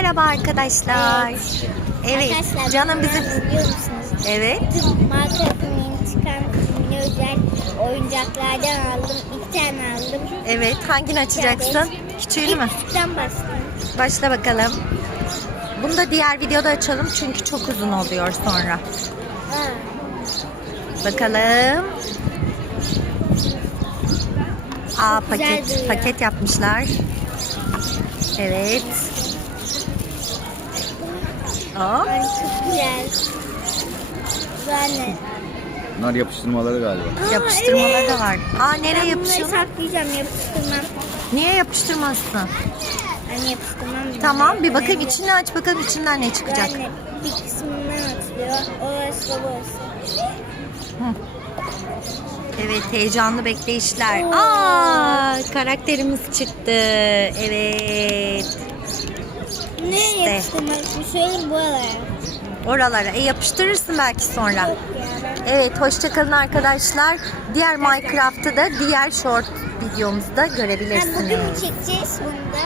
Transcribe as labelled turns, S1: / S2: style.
S1: Merhaba arkadaşlar. Evet,
S2: Arkadaşlar,
S1: canım bizim.
S2: biliyor musunuz?
S1: Evet.
S2: Markasının yeni çıkan filmine özel oyuncaklardan aldım. 2 tane aldım.
S1: Evet, hangini açacaksın? Küçüğünü mü?
S2: İlkten başlayayım.
S1: Başla bakalım. Bunu da diğer videoda açalım çünkü çok uzun oluyor sonra. Bakalım. Aa,
S2: Çok güzel duruyor.
S1: paket yapmışlar. Evet. Aa,
S2: Ay, çok güzel. Güzel.
S3: Bunlar yapıştırmaları galiba.
S1: yapıştırmaları da var. Aa, nereye
S2: Ben bunları
S1: yapışıyorlar?
S2: saklayacağım, yapıştırmam.
S1: Niye yapıştırmazsın?
S2: Hani yapıştırmam.
S1: Tamam, bir bakayım
S2: Önemli.
S1: içini aç bakalım içinden ne çıkacak.
S2: Yani bir kısmından atılıyor. Orası da burası.
S1: Evet, heyecanlı bekleyişler.
S2: Oo.
S1: Aa, karakterimiz çıktı. Evet.
S2: Ne yapıştırmak? Bir söyleyeyim buralara.
S1: Oralara. Yapıştırırsın belki sonra.
S2: Yok ya, ben
S1: Evet, hoşçakalın arkadaşlar. Diğer Minecraft'ı da diğer short videomuzda
S2: bugün
S1: görebilirsiniz.
S2: çekeceğiz bunu da.